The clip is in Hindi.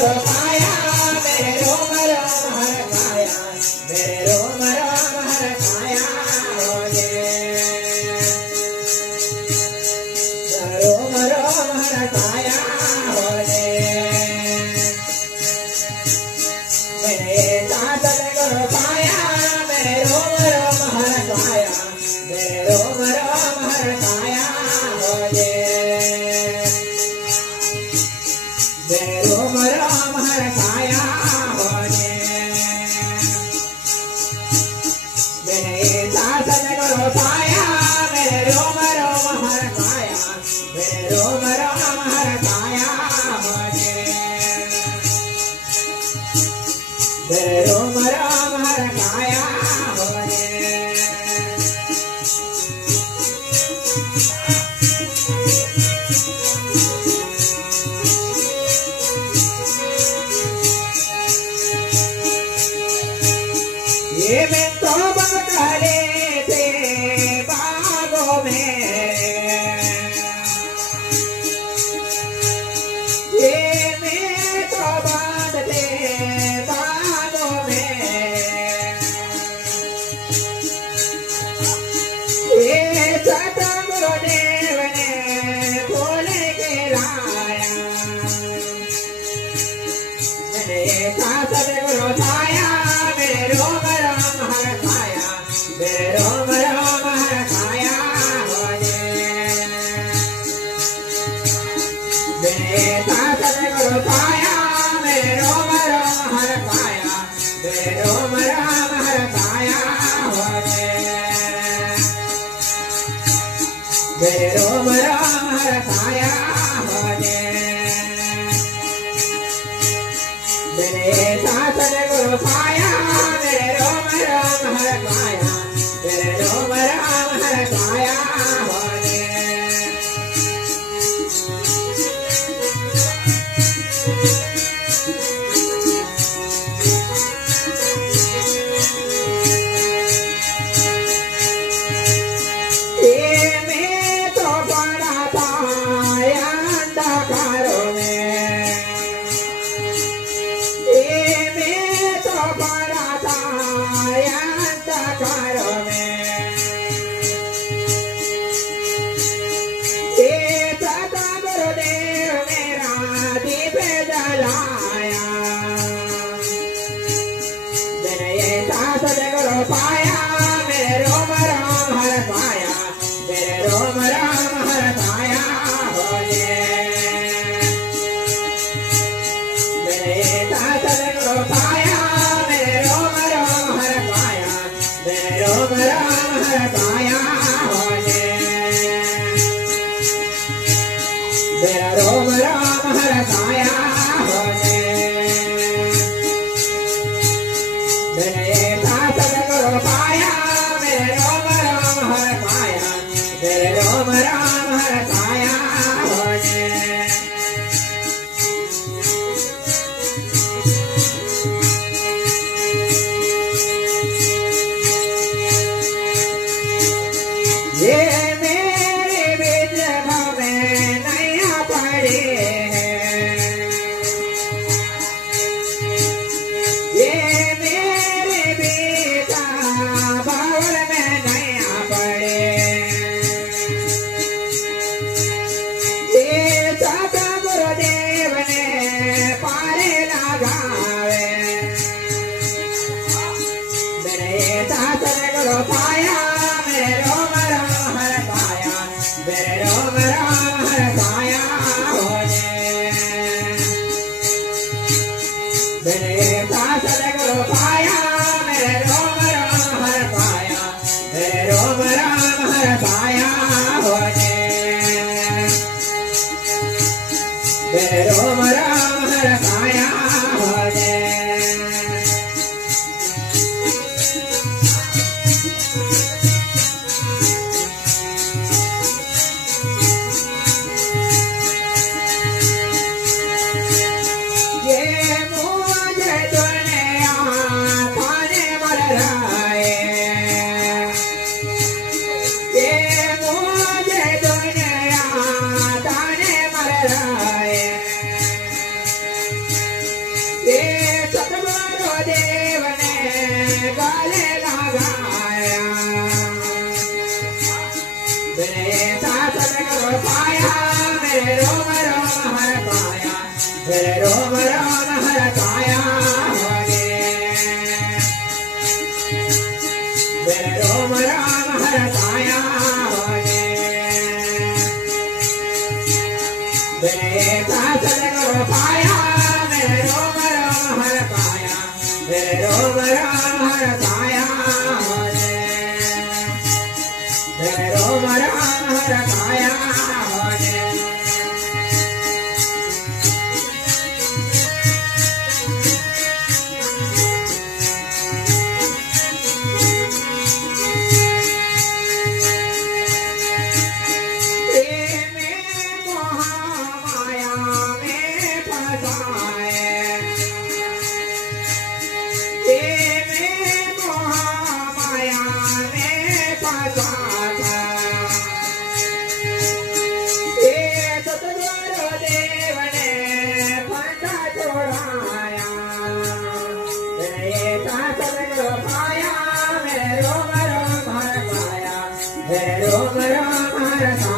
पाया मेरे रोम रोम हर पाया मेरे रोम रोम हर पाया हो जे रोम रोम हर पाया हो जे मेरे साजन गुरु पाया मेरे रोम रोम हर पाया मेरे रोम रोम हर पाया हो जे मेरे रोम रोम हर पाया हो जे मेरे साजन गुरु पाया मेरे रोम रोम हर पाया मेरे रोम रोम हर पाया हो जे मेरे रोम रोम हर पाया हो जे ये मैं तो बंगले थे बागों में ये मैं तो बांधते बागों में ये सतगुरुदेव ने खोल के लाया मैंने सतगुरु पाया मेरे रोम रोम हर पाया मेरे रोम रोम हर पाया हो जे मेरे सतगुरु पाया मेरे रोम रोम हर पाया मेरे रोम रोम हर पाया हो जे मेरे रोम रोम हर पाया हो जे मेरे सतगुरु पाया मेरे रोम रोम हर पाया मेरे रोम रोम हर पाया हो जे ये मैं तो बड़ा था अंधकारों में ये मैं तो बड़ा था अंधकारों में ये सतगुरुदेव मेरा दीप जलाया मैंने ये सतगुरु पाया मेरे रोम रोम हर पाया मेरे रोम रोम हर पाया हो जे मेरे सतगुरु पाया मेरे रोम रोम हर पाया मेरे रोम रोम हर पाया हो जे मेरा रोम रोम हर पाया हो जे मेरे सतगुरु पाया मेरे रोम रोम हर पाया मेरे रोम रोम हर पाया हो जे ये मेरे विधवा में नया पड़े ये मेरे बेटा बावल में नया पड़े ये सतगुरुदेव ने पारे लगावे मेरे सतगुरु पाया मेरे रोम रोम हर पाया मेरे रोम रोम हर पाया हो जे मेरे सतगुरु पाया मेरे रोम रोम हर पाया मेरे रोम रोम हर पाया हो जे मेरे रोम रोम हर पाया हो जे ये मुझे मेरे रोम रोम हरकाया होगे मेरे रोम रोम हरकाया होगे मेरे सदगुरु पाया मेरे रोम रोम हरकाया मेरे रोम रोम हरकाया होगे मेरे रोम रोम हरकाया होगे रोम रोम हर